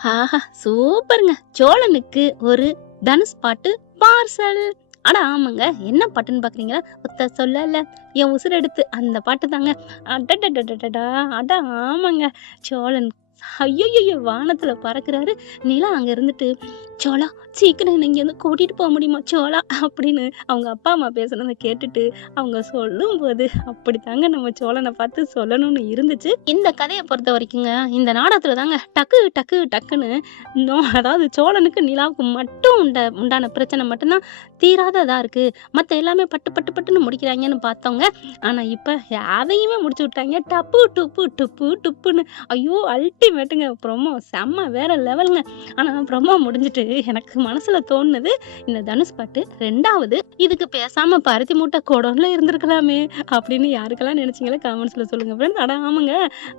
ஆஹா! சூப்பருங்க. சோழனுக்கு ஒரு தனுஷ் பாட்டு பார்சல். அட ஆமாங்க. என்ன பாட்டுன்னு பார்க்குறீங்களா? "ஒத்த சொல்லல என் உசுரெடுத்து" அந்த பாட்டு தாங்க. அடடடடடடா! அட ஆமாங்க. சோழன் ஐய்யய்யோ! வானத்துல பறக்குறாரு. நிலா அங்க இருந்துட்டு, "சோளா சீக்கிரம் என்ன இங்கேருந்து கூட்டிட்டு போ முடியுமா சோளா?" அப்படின்னு அவங்க அப்பா, அம்மா பேசுனத கேட்டுட்டு அவங்க சொல்லும்போது, அப்படித்தாங்க நம்ம சோழன பார்த்து சொல்லணும்னு இருந்துச்சு. இந்த கதைய பொறுத்தவரைக்குங்க, இந்த நாடகத்துல தாங்க டக்கு டக்கு டக்குன்னு அதாவது சோழனுக்கு, நிலாவுக்கு மட்டும் உண்டான பிரச்சனை மட்டும் தான் தீராததா இருக்கு. மத்த எல்லாமே பட்டு பட்டு பட்டுன்னு முடிக்கிறாய்ங்கன்னு பார்த்தோங்க. ஆனா இப்ப அதையுமே முடிச்சு விட்டாய்ங்க. டப்பு டுப்பு டுப்பு டுப்புன்னு. ஐயோ! அல்டிமேட்டுங்க. ப்ரொமோ செம்ம வேற லெவலுங்க. ஆனா ப்ரொமோ முடிஞ்சுட்டு எனக்கு மனசுல தோணுனது, இந்த தனுஷ் பாட்டு 2வது இதுக்கு பேசாம பருத்தி மூட்டை குடோன்ல இருந்திருக்கலாமே! அப்படின்னு யாருக்கெல்லாம் நெனச்சீங்களோ கமெண்ட்ஸ்ல சொல்லுங்க ஃப்ரெண்ட்ஸ். அட ஆமாங்க,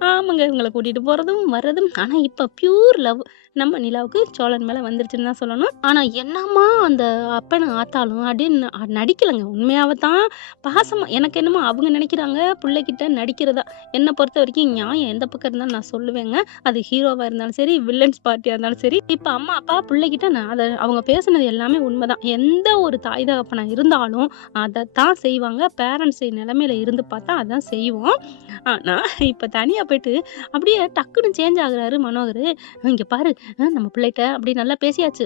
ஆமாங்க. இவங்கள கூட்டிட்டு போறதும், வர்றதும். ஆனா இப்ப பியூர் லவ் நம்ம நிலாவுக்கு சோழன் மேல வந்துருச்சுன்னு தான் சொல்லணும். ஆனா என்னம்மா அந்த அப்பனும் ஆத்தாளும் அப்படின்னு நடிக்கலங்க. உண்மையாவே தான் பாசமா எனக்கு என்னமோ அவங்க நெனைக்கிறாங்க புள்ளைகிட்ட நடிக்கிறதா. என்ன பொறுத்தவரைக்கும் நியாயம் எந்த பக்கம் இருந்தாலும் நான் சொல்லுவேங்க. அது ஹீரோவா இருந்தாலும் சரி, வில்லன்ஸ் பார்ட்டியா இருந்தாலும் சரி. இப்ப அம்மா, அப்பா புள்ளைகிட்ட நான் அவங்க பேசுனது எல்லாமே உண்மைதான். எந்த ஒரு தாய் தகப்பனா இருந்தாலும் அதத்தான் செய்வாங்க. பேரண்ட்ஸ் நிலைமையில இருந்து பார்த்தா அதான் செய்வோம். ஆனா இப்ப தனியா போயிட்டு அப்படியே டக்குன்னு சேஞ்ச் ஆகுறாரு மனோகரு. "இங்க பாரு நம்ம பிள்ளைட்ட அப்படி நல்லா பேசியாச்சு.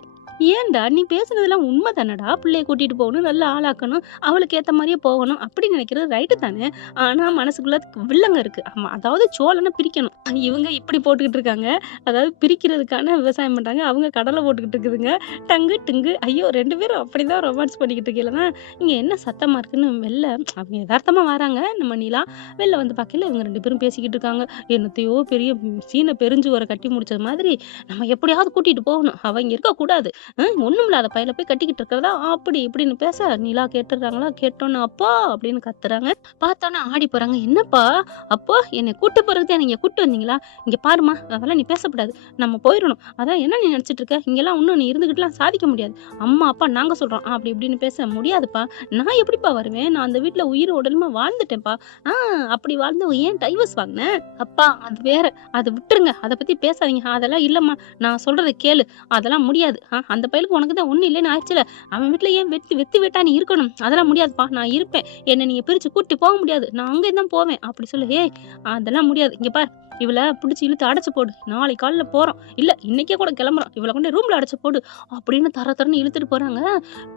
ஏன்டா நீ பேசுனதெல்லாம் உண்மை தானடா. பிள்ளைய கூட்டிட்டு போகணும், நல்லா ஆளாக்கணும், அவளுக்கு ஏத்த மாரியே போகணும் அப்படின்னு நினைக்கிறது ரைட்டு தானே. ஆனா மனசுக்குள்ள வில்லங்க இருக்கு. ஆமா, அதாவது சோழன பிரிக்கணும். இவங்க இப்படி போட்டுக்கிட்டு இருக்காங்க. அதாவது பிரிக்கிறதுக்கான விவசாயம் பண்றாங்க. அவங்க கடலை போட்டுக்கிட்டு இருக்குதுங்க. டங்கு டிங்கு ஐயோ! 2 பேரும் அப்படிதான் ரொமான்ஸ் பண்ணிக்கிட்டு இருக்கையில தான், இங்க என்ன சத்தமா இருக்குன்னு வெளில அவங்க எதார்த்தமா வராங்க. நம்ம நிலா வெளில வந்து பார்க்கையில இவங்க 2 பேரும் பேசிக்கிட்டு இருக்காங்க. என்னத்தையோ பெரிய சீன பெருஞ்சுவர கட்டி முடிச்ச மாதிரி, நம்ம எப்படியாவது கூட்டிட்டு போகணும். அவ இங்க இருக்கக்கூடாது. ஒண்ணுமில்லாத பயல போய் கட்டிக்கிட்டு இருக்கிறதா அப்படி இப்படின்னு பேச, நிலா கேட்டுடுறாங்களா, கேட்டோன்னே அப்பா அப்படின்னு கத்துறாங்க. பார்த்தோன்னே ஆடி போறாங்க. என்னப்பா அப்போ என்னை கூட்டு போறதுக்கு தான் நீங்க கூட்டு வந்தீங்களா? இங்க பாரும்மா அதெல்லாம் நீ பேசக்கூடாது. நம்ம போயிரணும். அதான் என்ன நீ நினைச்சிட்டு இருக்க? இங்கெல்லாம் இன்னும் நீ இருந்துகிட்டுலாம் சாதிக்க முடியாது. அம்மா அப்பா நாங்க சொல்றோம். அப்படி இப்படின்னு பேச முடியாதுப்பா. நான் எப்படிப்பா வருவேன்? நான் அந்த வீட்ல உயிர் உடலுமா வாழ்ந்துட்டேன்ப்பா. ஆ அப்படி வாழ்ந்து ஏன் டைவர்ஸ் வாங்குன? அப்பா அது வேற. அத விட்டுருங்க. அத பத்தி பேசாதீங்க. அதெல்லாம் இல்லம்மா. நான் சொல்றத கேளு. அதெல்லாம் முடியாது. அந்த பயலுக்கு உனக்கு தான் ஒண்ணும் இல்லைன்னு ஆயிடுச்சுல. அவன் வீட்ல ஏன் வெத்து வேட்டா நீ இருக்கணும்? அதெல்லாம் முடியாதுப்பா. நான் இருப்பேன். என்ன நீங்க பிரிச்சு கூட்டி போக முடியாது. நான் அங்கேயும் தான் போவேன். அப்படி சொல்லு. ஏய் அதெல்லாம் முடியாது. இங்க பாரு. இவள புடிச்சு இழுத்து அடைச்சு போடு. நாளைக்கு காலைல போறோம். இல்ல இன்னைக்கே கூட கிளம்புறோம். இவள கொண்டு ரூம்ல அடைச்சு போடு. அப்படின்னு தர தரன்னு இழுத்துட்டு போறாங்க.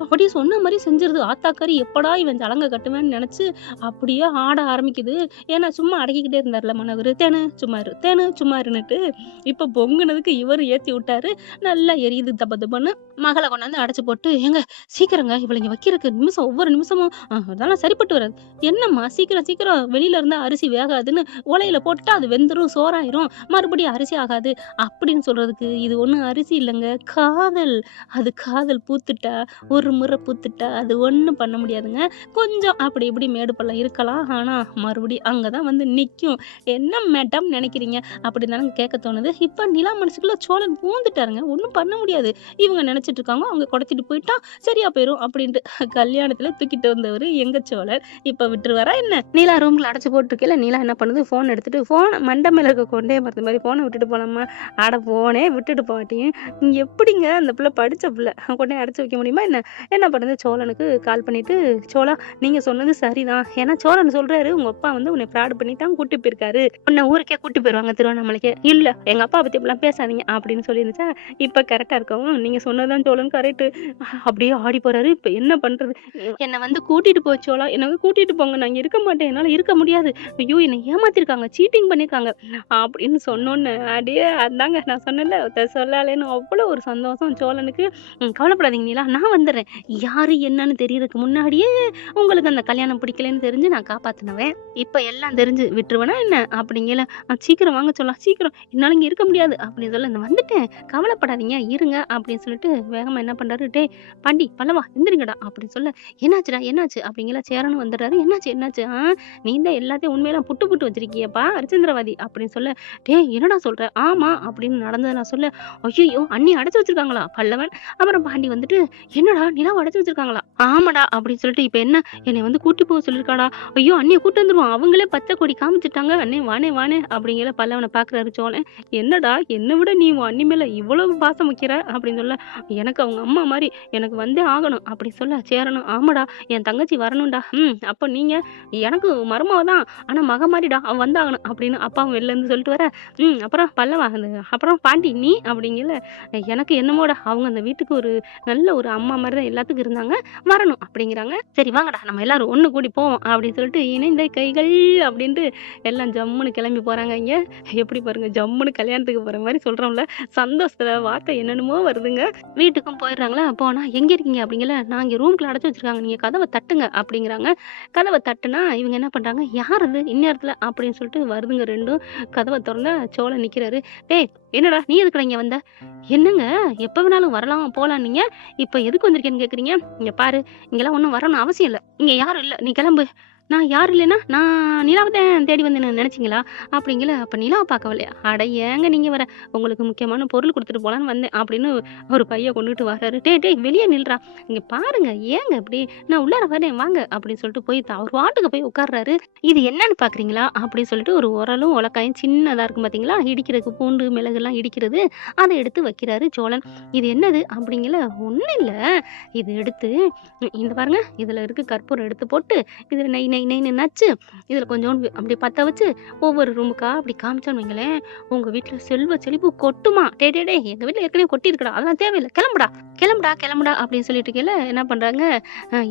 அப்படியே சொன்ன மாரி செஞ்சிருது. ஆத்தாக்காரி எப்படா இவன் சலங்க கட்டுவேன்னு நெனச்சு அப்படியே ஆட ஆரம்பிக்குது. ஏன்னா சும்மா அடக்கிக்கிட்டே இருந்தார்ல மனோகரு. தேனு சும்மா இரு, தேனு சும்மா இருன்னுட்டு. இப்ப பொங்குனதுக்கு இவரு ஏத்தி விட்டாரு. நல்லா எரியுது தப தபன்னு. மகள கொண்டாந்து அடைச்சு போட்டு, "ஏங்க சீக்கிரங்க இவள இங்க வைக்கிறக்கு நிமிஷம் ஒவ்வொரு நிமிஷமும் அதெல்லாம் சரிப்பட்டு வராது. என்னம்மா சீக்கிரம் சீக்கிரம் வெளியில இருந்தா அரிசி வேகாதுன்னு உலையில போட்டுட்டா அது வெந்துரும், சோறாயிரும். மறுபடியும் அரிசி ஆகாது." அப்படின்னு சொல்றதுக்கு இது ஒண்ணும் அரிசி இல்லங்க. காதல். அது காதல் பூத்துட்டா, ஒரு முறை பூத்துட்டா அது ஒண்ணும் பண்ண முடியாதுங்க. கொஞ்சம் அப்படி இப்படி மேடு பள்ளம் இருக்கலாம். ஆனா மறுபடியும் அங்க தான் வந்து நிக்கும். என்ன மேடம் நெனைக்கிறீங்க? அப்படின்னு தானங்க கேட்க தோணுது. இப்ப நிலா மனசுக்குள்ள சோழன் பூந்துட்டாருங்க. ஒண்ணும் பண்ண முடியாது. இவங்க நெனச்சிட்டு இருக்காங்க, அவங்க கடத்திட்டு போயிட்டா சரியா போயிரும் அப்படின்ட்டு. கல்யாணத்துல தூக்கிட்டு வந்தவரு எங்க சோழர். இப்ப விட்டுருவாரா என்ன? நிலா ரூம்ல அடைச்சு போட்டுருக்கையில நிலா என்ன பண்ணுது, ஃபோன் எடுத்துட்டு மண்டை மேல இருக்க கொண்டே மரத்து மாரி ஃபோன விட்டுட்டு போலாமா? அட ஃபோனே விட்டுட்டு போகாட்டியும், எப்படிங்க அந்த பிள்ளை படிச்ச பிள்ளை. கொண்டோய் அடைச்சு வைக்க முடியுமா என்ன? என்ன பண்ணுது, சோழனுக்கு கால் பண்ணிட்டு, "சோழா நீங்க சொன்னது சரிதான்." ஏன்னா சோழன் சொல்றாரு, "உங்க அப்பா வந்து உன்னை ஃப்ராட் பண்ணி தான் கூட்டி போயிருக்காரு. உன்னை ஊருக்கே கூட்டி போயிருவாங்க திருவண்ணாமலைக்கு." "இல்ல எங்க அப்பா பத்தி இப்படிலாம் பேசாதீங்க." அப்படின்னு சொல்லியிருந்துச்சா, இப்ப கரெக்டா இருக்கவும், "நீங்க சொன்னதுதான் சோழன் கரெக்ட்டு." அப்படியே ஆடி போறாரு. இப்ப என்ன பண்றது? "என்ன வந்து கூட்டிட்டு போ சோழா. என்ன வந்து கூட்டிட்டு போங்க. நான் இங்க இருக்க மாட்டேன். என்னால இருக்க முடியாது. ஐயோ! என்னை ஏமாத்திருக்காங்க. சீட்டிங் பண்ணியிருக்காங்க." அப்படின்னு சொன்னோன்னே, அடே அதாங்க நான் சொன்னேன்ல, ஒருத்த சொல்லாலேன்னு அவ்வளோ ஒரு சந்தோஷம் சோழனுக்கு. கவலைப்படாதீங்க நிலா, நான் வந்துடுறேன். யாரு என்னன்னு தெரியறதுக்கு முன்னாடியே உங்களுக்கு அந்த கல்யாணம் பிடிக்கலன்னு தெரிஞ்சு நான் காப்பாத்துனவன். இப்ப எல்லாம் தெரிஞ்சு விட்டுருவேனா என்ன? அப்படிங்கல, "சீக்கிரம் வாங்க சொல்லலாம். சீக்கிரம். என்னால இங்க இருக்க முடியாது." அப்படின்னு சொல்ல, "நான் வந்துட்டேன். கவலைப்படாதீங்க இருங்க." அப்படின்னு சொல்லிட்டு வேகமா என்ன பண்றாரு, "டேய் பாண்டி பல்லவா எந்திரிங்கடா." அப்படின்னு சொல்ல, "என்னாச்சுடா என்னாச்சு?" அப்படிங்கல சேரனும் வந்துடுறாரு. "என்னாச்சு என்னாச்சு? நீ தான் எல்லாத்தையும் உண்மையெல்லாம் புட்டு புட்டு வச்சிருக்கியப்பா அரிச்சந்திரவாதி." அப்படி அப்படின்னு சொல்ல, டேய் என்னடா சொல்ற? ஆமா அப்படின்னு நடந்தத நான் சொல்ல, ஐயையோ! அண்ணி அடைச்சு வச்சிருக்காங்களா? பல்லவன். அப்புறம் பாண்டி வந்துட்டு, என்னடா நிலாவ அடைச்சு வச்சிருக்காங்களா? ஆமாடா அப்படின்னு சொல்லிட்டு, இப்ப என்ன என்னைய வந்து கூட்டி போக சொல்லியிருக்காடா. ஐயோ! அண்ணிய கூட்டு வந்துருவோம். அவங்களே பச்சை கொடி காமிச்சுட்டாங்க. அண்ணே வாண்ணே வாண்ணே அப்படிங்கிற பல்லவன பார்க்குறாரு சோழன். என்னடா என்ன விட நீ உன் அண்ணி மேல இவ்வளவு பாசம் வைக்கிற அப்படின்னு சொல்ல, எனக்கு அவங்க அம்மா மாரி. எனக்கு வந்தே ஆகணும் அப்படி சொல்ல, சேரனும் ஆமாடா என் தங்கச்சி வரணும்டா. அப்ப நீங்க எனக்கு மருமவ தான். ஆனா மக மாரிடா. அவ வந்தாகணும் அப்படின்னு அப்பாவும் வெளில இருந்து சொல்லிட்டு வர, அப்புறம் பல்லவா அப்புறம் பாண்டி நீ அப்படிங்கல, எனக்கு என்னமோடா அவங்க அந்த வீட்டுக்கு ஒரு நல்ல ஒரு அம்மா மாரி தான் எல்லாத்துக்கும் இருந்தாங்க. வரணும் அப்படிங்கிறாங்க. சரி வாங்கடா நம்ம எல்லாரும் ஒண்ணு கூடி போவோம் அப்படின்னு சொல்லிட்டு இணைந்த கைகள் அப்படின்ட்டு எல்லாம் ஜம்முன்னு கிளம்பி போறாங்க. இங்க எப்படி பாருங்க ஜம்முன்னு கல்யாணத்துக்கு போற மாதிரி சொல்றோம்ல, சந்தோஷத்துல வார்த்தை என்னென்னமோ வருதுங்க. வீட்டுக்கும் போயிடுறாங்களா, போனா எங்க இருக்கீங்க அப்படிங்கல, நான் இங்க ரூம்குள்ள அடைச்சு வச்சிருக்காங்க, நீங்க கதவை தட்டுங்க அப்படிங்கிறாங்க. கதவை தட்டுனா இவங்க என்ன பண்றாங்க, யார் அது இந்நேரத்துல அப்படின்னு சொல்லிட்டு வருதுங்க ரெண்டும். கதவை திறந்தா சோழன் நிக்கிறாரு. டேய் என்னடா நீ எதுக்குடா இங்க வந்த? என்னங்க எப்ப வேணாலும் வரலாம் போலாம், நீங்க இப்ப எதுக்கு வந்திருக்கேன்னு கேக்குறீங்க? இங்க பாரு, இங்கெல்லாம் ஒண்ணும் வரணும்னு அவசியம் இல்ல. இங்க யாரும் இல்ல, நீ கிளம்பு. நான் யாரும் இல்லைன்னா நான் நிலாவை தான் தேடி வந்தேன்னு நினைச்சீங்களா அப்படிங்கல, அப்ப நிலாவை பார்க்கவில்லையா? அட ஏங்க நீங்க வர, உங்களுக்கு முக்கியமான பொருள் கொடுத்துட்டு போலான்னு வந்தேன் அப்படின்னு ஒரு பைய கொண்டுட்டு வர்றாரு. டேய் டேய் வெளியே நில்றா, இங்க பாருங்க ஏங்க இப்படி, நான் உள்ளார வரேன் வாங்க அப்படின்னு சொல்லிட்டு போய் அவர் வாட்டுக்கு போய் உட்கார்றாரு. இது என்னன்னு பாக்குறீங்களா அப்படின்னு சொல்லிட்டு ஒரு உரலும் உலக்காயும் சின்னதா இருக்கும் பாத்தீங்களா, இடிக்கிறதுக்கு பூண்டு மிளகு எல்லாம் இடிக்கிறது, அதை எடுத்து வைக்கிறாரு சோழன். இது என்னது அப்படிங்கல, ஒண்ணும் இல்ல, இது எடுத்து இந்த பாருங்க இதுல இருக்கு கற்பூரம் எடுத்து போட்டு இதுல நெய் நெய் நெய்ன்னு நச்சு இதுல கொஞ்சோண்டு அப்படி பத்த வச்சு ஒவ்வொரு ரூமுக்கா அப்படி காமிச்சோன்னு வைங்களேன், உங்க வீட்டுல செல்வ செழிப்பு கொட்டுமா. டே டே டே எங்க வீட்டுல ஏற்கனவே கொட்டி இருக்கடா, அதெல்லாம் தேவையில்லை, கிளம்புடா கிளம்புடா கிளம்புடா அப்படின்னு சொல்லிட்டு இருக்கல, என்ன பண்றாங்க,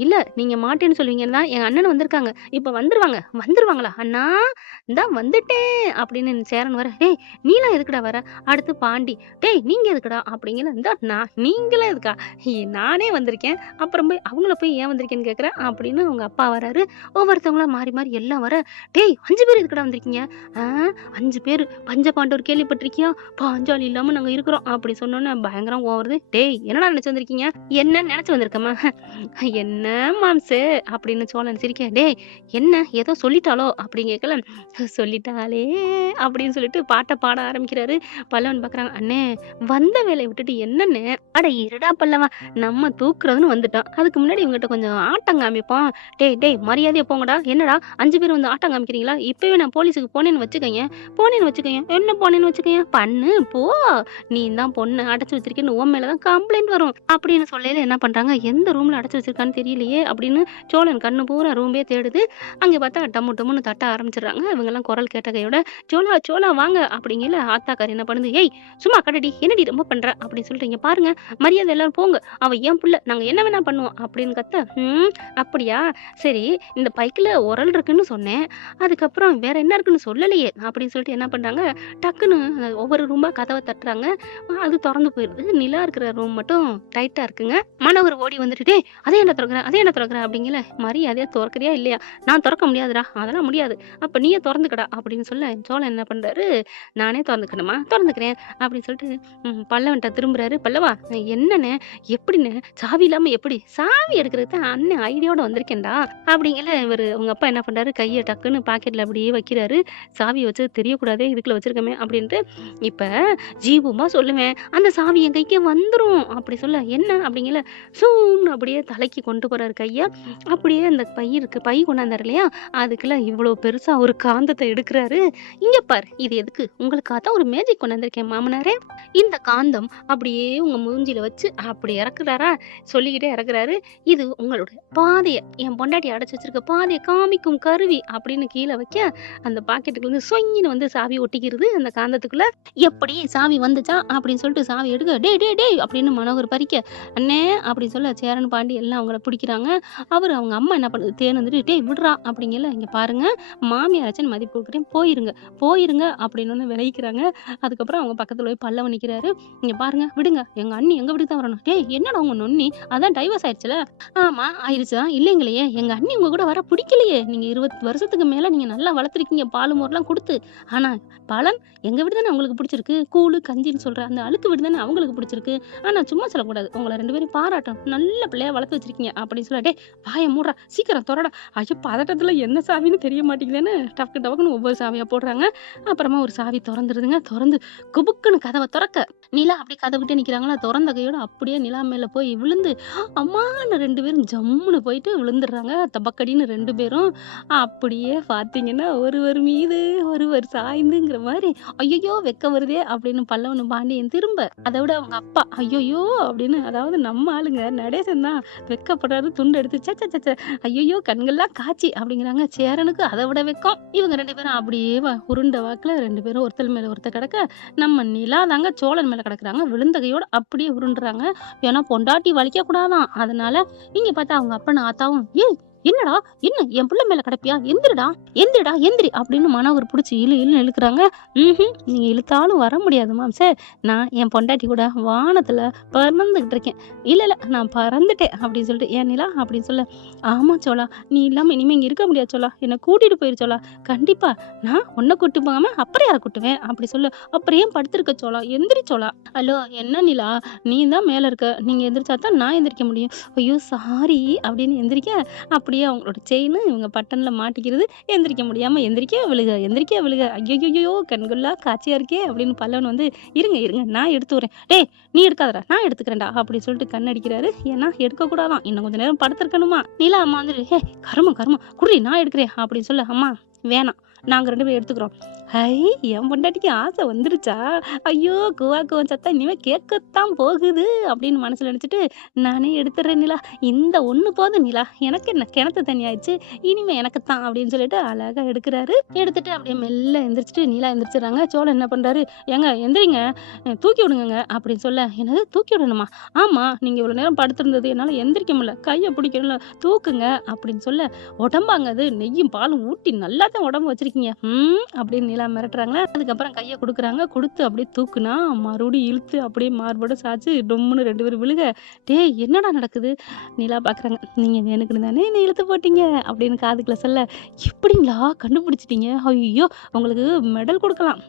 இல்ல நீங்க மாட்டேன்னு சொல்லுவீங்கன்னா எங்க அண்ணன் வந்திருக்காங்க, இப்ப வந்துருவாங்க. வந்துருவாங்களா அண்ணா, இந்தா வந்துட்டேன் அப்படின்னு சேரன் வர, டேய் நீலாம் எதுக்குடா வர? அடுத்து பாண்டி, டேய் நீங்க எதுக்குடா அப்படிங்கல, இந்த நான் நீங்களே எதுக்கா, நானே வந்திருக்கேன், அப்புறம் போய் அவங்கள போய் ஏன் வந்திருக்கேன்னு கேக்குறேன் அப்படின்னு அவங்க அப்பா வராரு. ஒவ்வொருத்தவங்களா மாறி மாறி எல்லாம் வர, டேய் 5 பேர் எதுக்குடா வந்திருக்கீங்க? 5 பேர் பஞ்ச பாண்டவர் கேள்விப்பட்டிருக்கியா? பாஞ்சாலி இல்லாம நாங்க இருக்கிறோம் அப்படி சொன்னோன்னு பயங்கரம் ஓவருது. டேய் என்னடா நினைச்சு வந்திருக்கீங்க? என்ன நினைச்சு வந்திருக்கமா? என்ன மாம்சு அப்படின்னு சோழன் சிரிக்க, டேய் என்ன ஏதோ சொல்லிட்டாலோ அப்படின்னு கேட்கல, சொல்லிட்டாலே அப்படின்னு சொல்லிட்டு பாட்டை பாட ஆரம்பிக்கிறாரு. பல்லவன் பாக்குறாங்க, அண்ணே வந்த வேலையை விட்டுட்டு என்னன்னு, அட இருடா பல்லவன், நம்ம தூக்குறதுன்னு வந்துட்டோம், அதுக்கு முன்னாடி இவங்ககிட்ட கொஞ்சம் ஆட்டம் காமிப்போம். டேய் டேய் மரியாதையா போங்கடா, என்னடா 5 பேர் வந்து ஆட்டம் காமிக்கிறீங்களா? இப்பவே நான் போலீஸுக்கு போனேன்னு வச்சுக்கங்க, என்ன போனேன்னு வச்சுக்கங்க, பண்ணு போ, நீ தான் பொண்ணு அடைச்சு வச்சிருக்கேன்னு உன் மேலதான் கம்ப்ளைண்ட் வரும் அப்படின்னு சொல்லையில என்ன பண்றாங்க, எந்த ரூம்ல அடைச்சு வச்சிருக்கான்னு தெரியலையே அப்படின்னு சோழன் கண்ணு பூரா ரூம்பே தேடுது. அங்க பார்த்தா டம்மு டம்முன்னு தட்ட ஆரம்பிச்சிடுறாங்க. இவங்க எல்லாம் குரல் கேட்ட கையோட, சோழா சோழா வாங்க அப்படிங்கல, ஆத்தாக்காரி என்ன பண்ணுது, ஏய் சும்மா கடடி என்னடி ரொம்ப பண்ற அப்படின்னு சொல்லிட்டு, இங்க பாருங்க மரியாதை எல்லாரும் போங்க, அவ ஏன் புள்ள, நாங்க என்ன வேணா பண்ணுவோம் அப்படின்னு கத்த, அப்படியா சரி, இந்த பைக்கில் உரல் இருக்குன்னு சொன்னேன், அதுக்கப்புறம் வேற என்ன இருக்குன்னு சொல்லலையே அப்படின்னு சொல்லிட்டு என்ன பண்றாங்க, டக்குன்னு ஒவ்வொரு ரூமா கதவை தட்டுறாங்க. அது திறந்து போயிடுது. நிலா இருக்கிற ரூம் மட்டும் டைட்டா இருக்குங்க. மனோகர் ஓடி வந்துட்டு, டேய் அதே என்ன திறக்கிற அப்படிங்கல, மரியாதையா திறக்கிறியா இல்லையா? நான் திறக்க முடியாதுடா, அதெல்லாம் முடியாது, அப்ப நீயே திறந்துக்கடா அப்படின்னு சொல்ல, சோழன் என்ன பண்றாரு, நானே திறந்துக்கணுமா, திறந்துக்கிறேன் அப்படின்னு சொல்லிட்டு பல்லவன்ட்ட திரும்புறாரு. பல்லவா என்னன்னு எப்படின்னு, சாவி இல்லாம எப்படி, சாவி எடுக்கிறது அண்ணன் ஐடியோட வந்திருக்கேன்டா அப்படிங்கல. இவர் உங்க அப்பா என்ன பண்றாரு, கையை டக்குன்னு பாக்கெட்ல அப்படியே வைக்கிறாரு. சாவி வச்சு தெரியக்கூடாதே இதுக்குள்ள வச்சிருக்கமே அப்படின்ட்டு, இப்ப ஜீவமா சொல்லுவேன், அந்த சாவி என் கைக்கு வந்துரும் அப்படி சொல்ல, என்ன அப்படிங்கல, சூம்னு அப்படியே தலைக்கு கொண்டு போறாரு கைய. அப்படியே அந்த பை இருக்கு, பை கொண்டாந்தாரு இல்லையா, அதுக்குள்ள இவ்வளவு பெருசா ஒரு காந்தத்தை எடுக்கிறாரு. இங்க பாரு, இது எதுக்கு, உங்களுக்காக தான் ஒரு மேஜிக் கொண்டாந்திருக்கேன் மாமனாரே, இந்த காந்தம் அப்படியே உங்க மூஞ்சில வச்சு அப்படி இறக்குறாரா, சொல்லிக்கிட்டே இறக்குறாரு, இது உங்களோட பாதைய, என் பொண்டாட்டி அடைச்சு வச்சிருக்க பாதையை காமிக்கும் கருவி அப்படின்னு கீழே வைக்க, அந்த பாக்கெட்டுக்குள்ள இருந்து சொங்கின்னு வந்து சாவி ஒட்டிக்கிறது அந்த காந்தத்துக்குள்ள. எப்படி சாவி வந்துச்சா அப்படின்னு சொல்லிட்டு சாவி எடுக்க, டே டே டே அப்படின்னு மனோகர் பறிக்க, அண்ணே அப்படின்னு சொல்ல சேரன் பாண்டி எல்லாம் அவங்கள பிடிக்கிறாங்க. அவங்க அம்மா என்ன பண்ணுது, தேன் வந்துட்டு, டே விடுறா அப்படிங்கல, இங்க பாருங்க மாமியாராச்சுன்னு மதிப்பு கொடுக்குறேன், போயிருங்க அப்படின்னு விளைவிக்கிறாங்க. அதுக்கப்புறம் அவங்க பக்கத்துல போய் பல்லவன் நிக்கிறாரு. இங்க பாருங்க விடுங்க, எங்க அண்ணி எங்க வீட்டுக்கு தான் வரணும். டே என்னடா உங்க நொண்ணி, அதான் டைவர்ஸ் ஆயிடுச்சுல? ஆமா ஆயிடுச்சா, இல்லைங்களையே, எங்க அண்ணி உங்க கூட வர பிடிக்கலையே, நீங்க 20 வருஷத்துக்கு மேல நீங்க நல்லா வளர்த்துருக்கீங்க பால் மோர்லாம் கொடுத்து, ஆனா பலன் எங்க வீடு தானே உங்களுக்கு பிடிச்சிருக்கு, கூழு கஞ்சின்னு சொல்ற அந்த அழுக்கு வீடு தானே அவங்களுக்கு பிடிச்சிருக்கு, ஆனா சும்மா சொல்ல பாராட்டக்கூடாது. உங்கள 2 பேரையும் பாராட்டணும். நல்ல பிள்ளையா வளர்த்து வச்சிருக்கீங்க அப்படின்னு சொல்ல, "டேய் வாய மூடுறா, சீக்கிரம் தொறடா." ஐயோ! பதட்டத்துல என்ன சாவின்னு தெரிய மாட்டேங்குதுன்னு டக்கு டபக்குன்னு ஒவ்வொரு சாவியா போடுறாங்க. அப்புறமா ஒரு சாவி தொறந்துருதுங்க. தொறந்து குபுக்குன்னு கதவ தொறக்க, நிலா அப்படியே கதவுகிட்டே நிக்கிறாங்களா, தொறந்த கையோட அப்படியே நிலா மேல போய் விழுந்து, அம்மான்னு 2 பேரும் ஜம்முன்னு போயிட்டு விழுந்துடுறாங்க. தபக்கடின்னு 2 பேரும். அப்படியே பார்த்தீங்கன்னா, ஒருவர் மீது ஒருவர் சாய்ந்துங்கிற மாரி, "ஐயய்யோ! வெக்க வருதே!" அப்படின்னு பல்லவனும் பாண்டியன் திரும்ப, அத விட அவங்க அப்பா, "ஐயய்யோ!" அப்படின்னு அதாவது நம்ம ஆளுங்க நடேசன் தான் வெட்கப்படுறாரு. துண்டு எடுத்து, "ச்ச ச்ச ச்ச ஐயய்யோ! கண்கள்லாம் காட்சி" அப்படிங்கிறாங்க. சேரனுக்கு அத விட வெட்கம். இவங்க 2 பேரும் அப்படியே உருண்ட வாக்குல 2 பேரும் ஒருத்தர் மேல ஒருத்தர் கிடக்க, நம்ம நிலா தாங்க சோழன் மேல கிடக்குறாங்க. விழுந்த கையோட அப்படியே உருண்டுறாங்க. ஏன்னா பொண்டாட்டி வலிக்க கூடாதாம். அதனால இங்க பார்த்தா அவங்க அப்பனும் ஆத்தாவும், "ஏய் என்னடா என்ன என் புள்ள மேல கிடப்பியா? எந்திரிடா எந்திரிடா எந்திரி" அப்படின்னு மனோகர் புடிச்சு இழுன்னு இழுக்குறாங்க. நீங்க இழுத்தாலும் வர முடியாது மாம்சே. நான் என் பொண்டாட்டி கூட வானத்துல பறந்துகிட்டு இருக்கேன். இல்ல நான் பறந்துட்டேன் அப்படின்னு சொல்லிட்டு, "ஏன் நிலா?" அப்படின்னு சொல்ல, "ஆமா சோளா, நீ இல்லாம இனிமே இங்க இருக்க முடியாது சோளா. என்ன கூட்டிட்டு போயிரு சோளா." "கண்டிப்பா நான் உன்னை கூட்டு போகாம அப்புறம் யாரை கூட்டுவேன்?" அப்படி சொல்ல, "அப்புறம் ஏன் படுத்திருக்க சோளா, எந்திரி சோளா." "ஹலோ என்ன நிலா, நீ தான் மேல இருக்க, நீங்க எந்திரிச்சா தான் நான் எந்திரிக்க முடியும்." "ஐயோ சாரி" அப்படின்னு எந்திரிக்க, அப்படியே அவங்களோட செயின் இவங்க பட்டன்ல மாட்டிக்கிறது. எந்திரிக்க முடியாம எந்திரிக்க விழுக. ஐயையோ! கண்கொள்ளா காட்சியா இருக்கே அப்படின்னு பல்லவன் வந்து, இருங்க நான் எடுத்து வரேன்." "டேய் நீ எடுக்காதடா, நான் எடுத்துக்கிறேன்டா" அப்படின்னு சொல்லிட்டு கண்ணடிக்கிறாரு. ஏன்னா எடுக்கக்கூடாதாம். இன்னும் கொஞ்ச நேரம் படுத்திருக்கணுமா. நிலா அம்மா வந்துட்டு, "ஹே கருமம் குட்ரி நான் எடுக்கிறேன்" அப்படின்னு சொல்ல, "அம்மா வேணாம், நாங்க 2 பேரும் எடுத்துக்கிறோம்." ஹை! என் பொண்டாட்டிக்கு ஆசை வந்துருச்சா? ஐயோ! கூவாக்குவன் சத்தம் இனிமே கேட்கத்தான் போகுது அப்படின்னு மனசுல நினைச்சுட்டு, "நானே எடுத்துடுறேன் நிலா. இந்த ஒண்ணு போதும் நிலா. எனக்கு என்ன கிணத்து தண்ணி ஆயிடுச்சு. இனிமே எனக்கு தான்" அப்படின்னு சொல்லிட்டு அழகா எடுக்குறாரு. எடுத்துட்டு அப்படியே மெல்ல எந்திரிச்சுட்டு நிலா எந்திரிச்சுடுறாங்க. சோழன் என்ன பண்றாரு, "ஏங்க எந்திரிங்க, தூக்கி விடுங்கங்க" அப்படின்னு சொல்ல, "என்னது தூக்கி விடணுமா?" "ஆமா, நீங்க இவ்வளவு நேரம் படுத்திருந்தது என்னால எந்திரிக்க முடியல. கைய பிடிக்கணும்ல, தூக்குங்க" அப்படின்னு சொல்ல, "உடம்பாங்க அது, நெய்யும் பாலும் ஊட்டி நல்லா தான் உடம்பு வச்சிருக்கீங்க" அப்படின்னு நிலா மிரட்டுறாங்களா. அதுக்கப்புறம் கைய குடுக்குறாங்க. குடுத்து அப்படியே தூக்குனா, மறுபடியும் இழுத்து அப்படியே மார்போட சாய்ச்சு டொம்முன்னு 2 பேரும் விழுக, "டேய் என்னடா நடக்குது?" நிலா பார்க்குறாங்க. "நீங்க வேணுக்குன்னு தானே என்ன இழுத்து போட்டீங்க" அப்படின்னு காதுக்குள்ள சொல்ல, "எப்படிங்களா கண்டுபிடிச்சிட்டீங்க? ஐயோ! உங்களுக்கு மெடல் குடுக்கலாம்.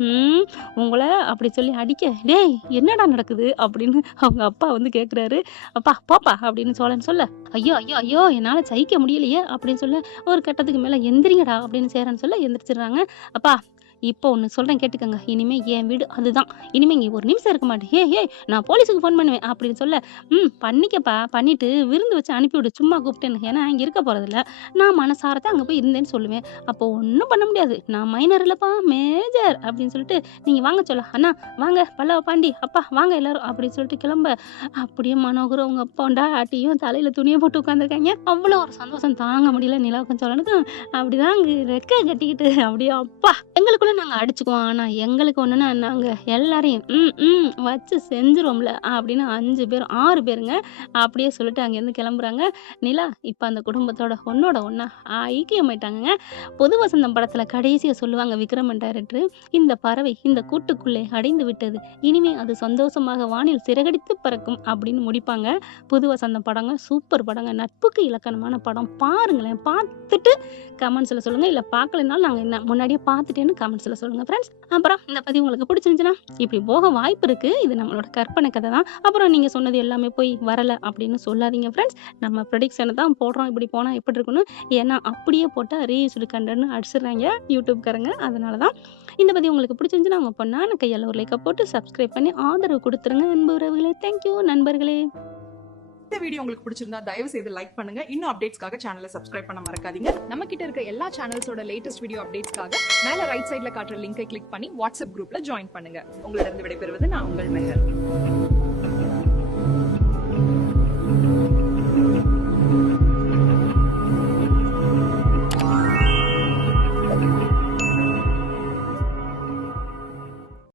உங்கள" அப்படி சொல்லி அடிக்க, "டேய் என்னடா நடக்குது?" அப்படின்னு அவங்க அப்பா வந்து கேட்குறாரு. "அப்பா போப்பா" அப்படின்னு சோழன் சொல்ல, ஐயோ! என்னால சகிக்க முடியலையே" அப்படின்னு சொல்ல, ஒரு கட்டத்துக்கு மேல "எந்திரிங்கடா" அப்படின்னு சேரன் சொல்ல எந்திரிச்சிடுறாங்க. "அப்பா இப்போ ஒண்ணு சொல்றேன் கேட்டுக்கங்க. இனிமே என் வீடு அதுதான். இனிமே இங்க ஒரு நிமிஷம் இருக்க மாட்டேன். ஏய் நான் போலீஸுக்கு ஃபோன் பண்ணுவேன்" அப்படின்னு சொல்ல, பண்ணிக்கப்பா. பண்ணிட்டு விருந்து வச்சு அனுப்பிவிடு. சும்மா கூப்பிட்டேன்னு. ஏன்னா இங்க இருக்க போறதில்ல. நான் மனசார தான் அங்க போய் இருந்தேன்னு சொல்லுவேன். அப்போ ஒண்ணும் பண்ண முடியாது. நான் மைனர் இல்லப்பா, மேஜர் அப்படின்னு சொல்லிட்டு, "நீங்க வாங்க சொல்ல. அண்ணா வாங்க பல்லவ பாண்டி, அப்பா வாங்க எல்லாரும்" அப்படின்னு சொல்லிட்டு கிளம்ப, அப்படியே மனோகரும் அவங்க பொண்டாட்டியும் தலையில துணிய போட்டு உட்காந்துருக்காங்க. அவ்வளோ ஒரு சந்தோஷம் தாங்க முடியல நிலாவுக்கும் சோழனுக்கும். அப்படிதான் ரெக்க கட்டிக்கிட்டு அப்படியே அப்பா எங்களுக்குள்ள நாங்க அடிச்சுக்குவோம். ஆனா எங்களுக்கு ஒண்ணுன்னா நாங்க எல்லாரையும் வச்சு செஞ்சுருவோம்ல அப்படின்னு 5 பேர் 6 பேருங்க. அப்படியே சொல்லிட்டு அங்கேருந்து கிளம்புறாங்க. நிலா இப்ப அந்த குடும்பத்தோட ஒண்ணோட ஒண்ணா ஐக்கியமாயிட்டாங்கங்க. புது வசந்தம் படத்துல கடைசியா சொல்லுவாங்க விக்ரமன் டைரக்டர், "இந்த பறவை இந்த கூட்டுக்குள்ளே அடைந்து விட்டது. இனிமே அது சந்தோஷமாக வானில் சிறகடித்து பறக்கும்" அப்படின்னு முடிப்பாங்க. புது வசந்தம் படங்க சூப்பர் படங்க. நட்புக்கு இலக்கணமான படம். பாருங்களேன். பார்த்துட்டு கமெண்ட்ஸ்ல சொல்லுங்க. இல்ல பார்க்கலனாலும் நாங்க என்ன முன்னாடியே பார்த்துட்டேன்னு கமெண்ட்ஸ்ல சொல்லுங்க ஃப்ரெண்ட்ஸ். அப்புறம் இந்த பதிவு உங்களுக்கு பிடிச்சிருந்துச்சுன்னா, இப்படி போக வாய்ப்பு இருக்கு. இது நம்மளோட கற்பனை கதை தான். அப்புறம் நீங்க சொன்னது எல்லாமே போய் வரல அப்படின்னு சொல்லாதீங்க ஃப்ரெண்ட்ஸ். நம்ம ப்ரெடிக்ஷனை தான் போடுறோம். இப்படி போனா எப்படி இருக்கும்னு. ஏன்னா அப்படியே போட்டா ரீயூஸ்டு கண்டென்ட்னு அடிச்சிடுறாங்க யூடியூப்காரங்க. அதனால தான். இந்த பதிவு உங்களுக்கு பிடிச்சிருந்துச்சுன்னா, உங்க பொண்ணான கையால ஒரு லைக்கை போட்டு சப்ஸ்கிரைப் பண்ணி ஆதரவு கொடுத்துருங்க அன்பு உறவுகளே. தேங்க்யூ நண்பர்களே. இந்த வீடியோ உங்களுக்கு பிடிச்சிருந்தா தயவு செய்து லைக் பண்ணுங்க. இன்னும் அப்டேட்ஸ்க்காக சேனலை சப்ஸ்கிரைப் பண்ண மறக்காதீங்க. நம்ம கிட்ட இருக்க எல்லா சேனல்ஸோட லேட்டஸ்ட் வீடியோ அப்டேட்ஸ்க்காக மேல ரைட் சைடுல காட்டுற லிங்கை கிளிக் பண்ணி வாட்ஸ்அப் குரூப்ல ஜாயின் பண்ணுங்க. உங்களிடம் விடைபெறுவது நான் உங்கள் மெஹர்.